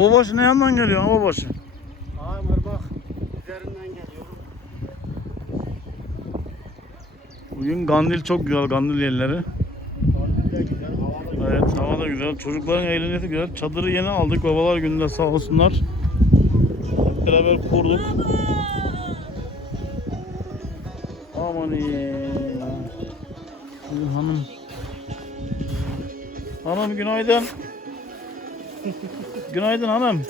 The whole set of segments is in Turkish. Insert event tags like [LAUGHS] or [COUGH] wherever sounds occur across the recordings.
Obabaşı ne yandan geliyor obabaşı? Ağamır bak üzerinden geliyorum. Bugün Gandil çok güzel Gandil yerleri. Tatil de güzel, hava da güzel. Evet hava da güzel. Çocukların eğlencesi güzel. Çadırı yeni aldık babalar gününde sağ olsunlar. Hep beraber kurduk. Aman iyi. Hanım. Hanım günaydın. [LAUGHS] günaydın hanım.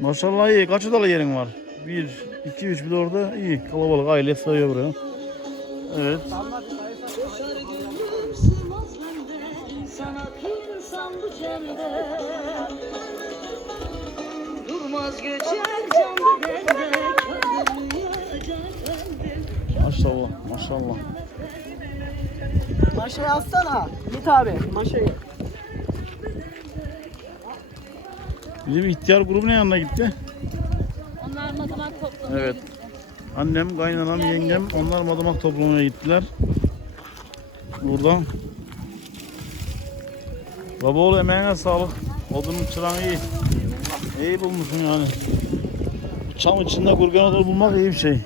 Maşallah iyi. Kaç odalı yerin var? Bir, iki, üç bir de orada iyi. Kalabalık aile sığıyor buraya. Evet. Maşallah maşallah. Maşayı alsana. Git abi maşayı. Bizim ihtiyar grubu ne yanına gitti? Onlar madımak toplamaya Evet. Annem, kaynanam, yengem onlar madımak toplamaya gittiler. Buradan. Baba oğlu emeğine sağlık. Odunun çırağını iyi. İyi bulmuşsun yani. Çam içinde kurgan odu bulmak iyi bir şey.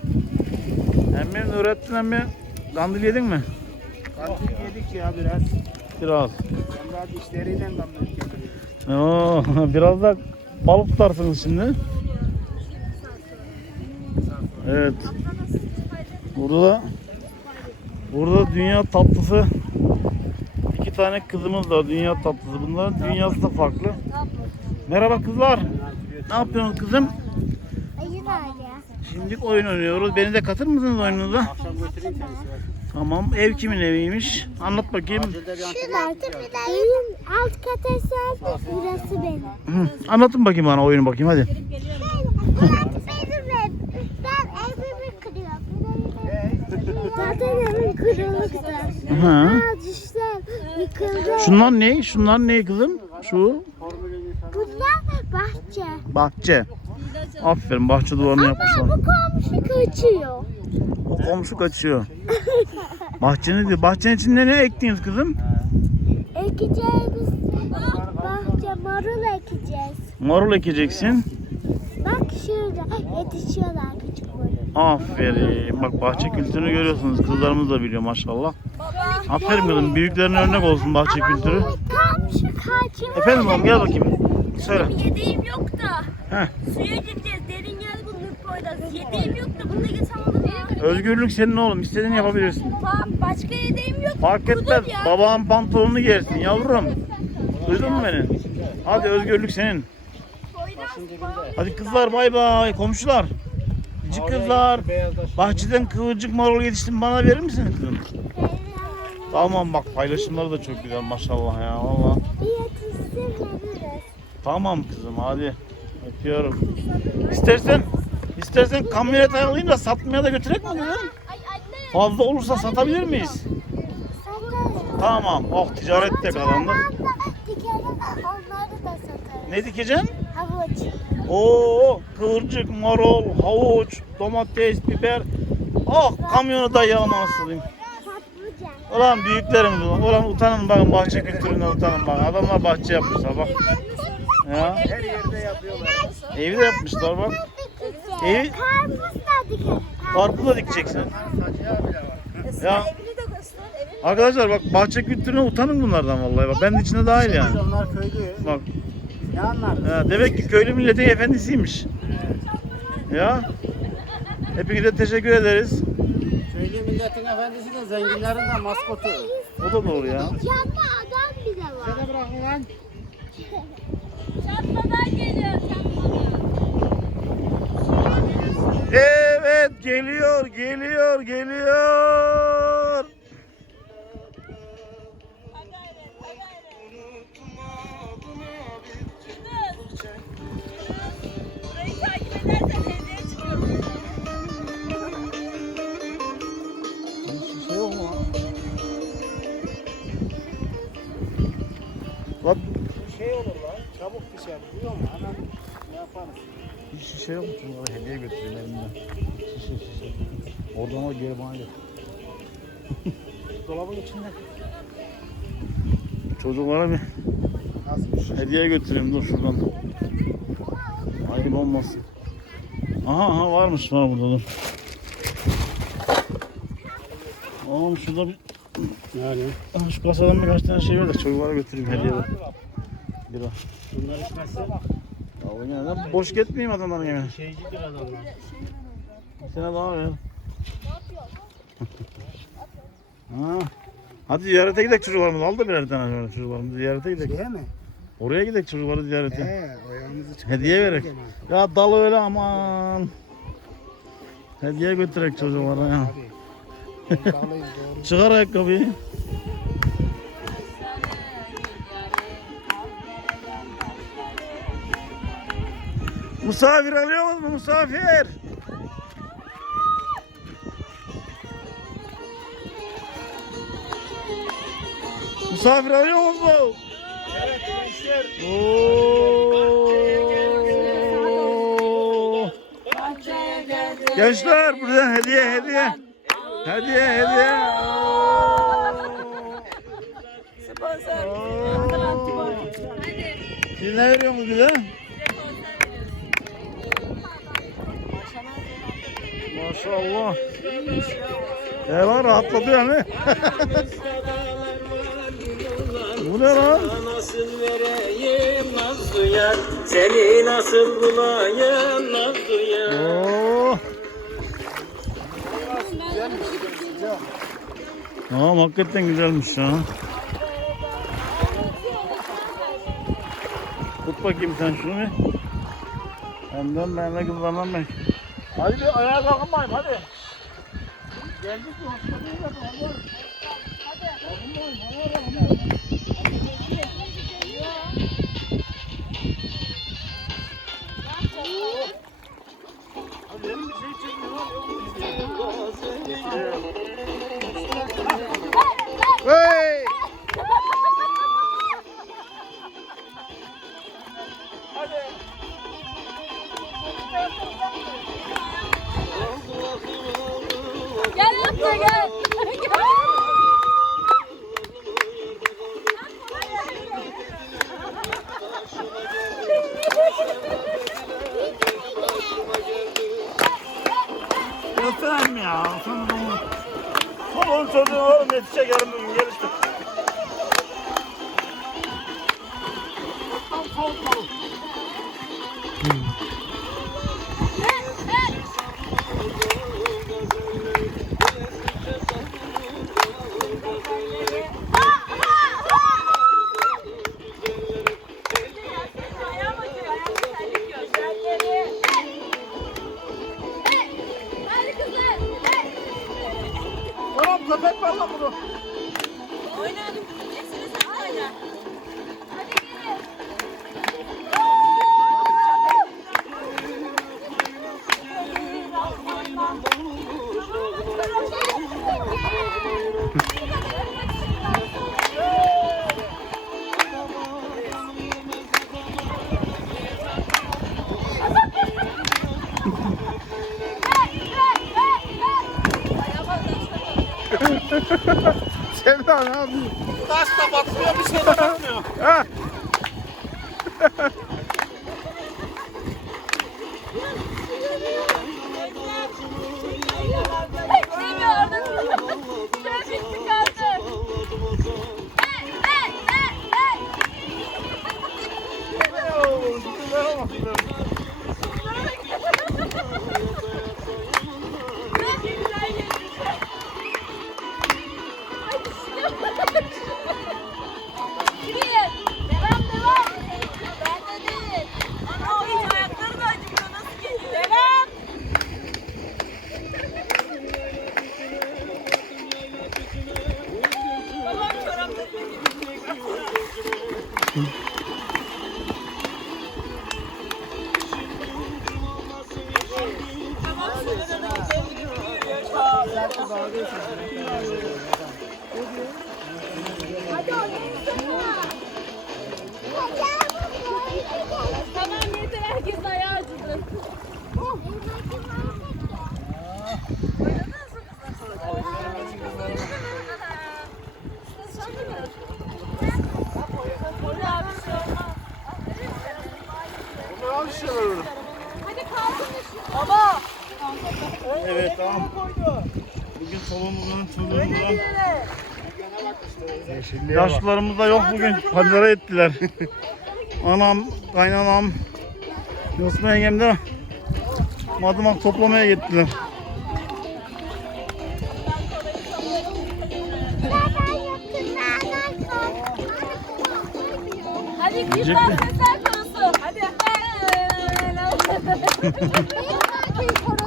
Emmi Nurettin emmi kandil yedin mi? Kantik yedik ya biraz. Biraz. Ben daha dişleriyle kandık. Oo, [LAUGHS] biraz da balık tutarsınız şimdi. Evet. Burada da burada dünya tatlısı iki tane kızımız var dünya tatlısı. Bunların dünyası da farklı. Merhaba kızlar. Ne yapıyorsunuz kızım? Şimdi oyun oynuyoruz. Beni de katır mısınız oyununuza? Akşam götüreyim. Tamam. Ev kimin eviymiş? Anlat bakayım. Şurası benim alt kata sahip burası benim. Hı, Anlatın bakayım bana oyunu bakayım hadi. Burası benim ev. Ben evimi kırıyorum. Zaten evim kırılıktı. Hı. Aa düşler yıkıldı. Şunlar ne? Şunlar ne kızım? Şu Bunlar bahçe. bahçe. Aferin bahçe duvarını Ama yapmışlar. bu komşu kaçıyor. O komşu kaçıyor. Bahçe ne diyor? Bahçenin içinde ne ektiniz kızım? Ekeceğimiz bahçe marul ekeceğiz. Marul ekeceksin. Bak şurada yetişiyorlar küçük marul. Aferin. Bak bahçe kültürünü görüyorsunuz. Kızlarımız da biliyor maşallah. Aferin kızım. Büyüklerine örnek olsun bahçe kültürü. Efendim oğlum gel bakayım. Söyle. Yediğim yok da. Heh. Suya gireceğiz. Derin yer bulduk boyda. Yediğim yok da bunu da geçen? Özgürlük senin oğlum. İstediğini yapabilirsin. Tamam başka yediğim yok. Fark etmez. Babağın pantolonunu giyersin yavrum. Duydun mu beni? Hadi özgürlük senin. Hadi kızlar bay bay. Komşular. Cici kızlar. Bahçeden kıvırcık marul yetiştim bana verir misin kızım? Tamam bak paylaşımları da çok güzel maşallah ya valla. Tamam kızım hadi. Öpüyorum. İstersen istersen kamyonet ayarlayayım da satmaya da götürek mi kızım? Fazla olursa satabilir miyiz? Tamam. Oh ticaret de dikelim onları da satarız. Ne dikeceksin? Havuç. Oo kıvırcık, marul, havuç, domates, biber. Oh kamyonu da yağmasın. Patlıcan. Ulan büyüklerimiz ulan. Ulan utanın bakın bahçe kültüründen utanın bakın. Adamlar bahçe yapmışlar bak. Ya. Her yerde yapıyorlar. Evi de yapmışlar bak. Evi Karpuz da dikelim. karpuz da dikeceksin. Ya. Arkadaşlar bak bahçe kültürüne utanın bunlardan vallahi bak. Ben de içine dahil yani. Onlar köylü. Bak. Ne anlar? Ha, demek ki köylü milletin efendisiymiş. Ya. Hepinize teşekkür ederiz. Köylü milletin efendisi de zenginlerin de maskotu. O da doğru ya. Canlı adam bile var. Şöyle bırakın lan. [LAUGHS] Çatmadan geliyor. Çatmadan. Evet geliyor, geliyor, geliyor. Bak Şey olur lan. Çabuk pişer. Biliyor musun? Hemen yaparız? hiçbir şey yok mu? Hediye götüreyim elimden. Şişe şişe. Oradan o geri bana getir. [LAUGHS] Dolabın içinde. Çocuklara bir Nasıl? Hediye götüreyim dur şuradan. Ayıp olmasın. Aha aha varmış var burada dur. Oğlum şurada bir Yani. Aha, şu kasadan birkaç tane şey ver de çocuklara götüreyim hediye ver. Bira. Bunlar içmezse Ya o yine de boş gitmeyeyim adamların yemeğine. şeycidir adamlar. Tane daha ver. ha. Hadi ziyarete gidelim çocuklarımız. Al da birer tane çocuklarımızı ziyarete gidelim. Şeye mi? Oraya gidelim çocukları ziyarete. He, ayağımızı. Hediye verek. Ya dal öyle aman. Hediye götürek çocuklara ya. Çıkar ayakkabıyı. Misafir alıyor musun misafir? Misafir alıyor musun? Evet gençler. Gençler buradan hediye hediye. Hediye hediye. Sponsor. Siz ne veriyorsunuz bize? Maşallah. E var rahatladı yani. [LAUGHS] Bu ne lan? Nasıl vereyim Seni nasıl bulayım Nazlı yar Oo. Tamam hakikaten güzelmiş ha. Tut bakayım sen şunu. Benden benle ben. Hadi bir ayağa kalkın bayım hadi. Geldik mi? Hadi. Hey! Gel gel. Göstereyim ya. Oğlum çocuğun oğlum. Hadi Sevda ne yapıyorsun? Taş da batmıyor bir şey de batmıyor. [LAUGHS] Evet tamam. Bugün salonumuzun çocuğumuzun yaşlılarımız da yok bugün. Pazara ettiler. [LAUGHS] Anam, kaynanam, Yosma yengem de madımak toplamaya gittiler. Hadi mi? sesler konusu. Hadi. [LAUGHS] [LAUGHS]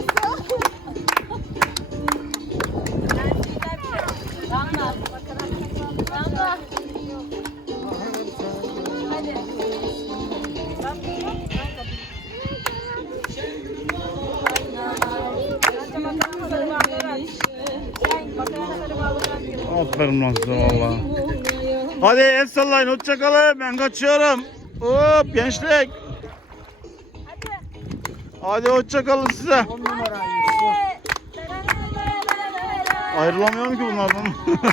Aferin lan size valla. Hadi el sallayın hoşçakalın ben kaçıyorum. Hop gençlik. Hadi hoşçakalın size. Ayrılamıyorum ki bunlardan. [LAUGHS]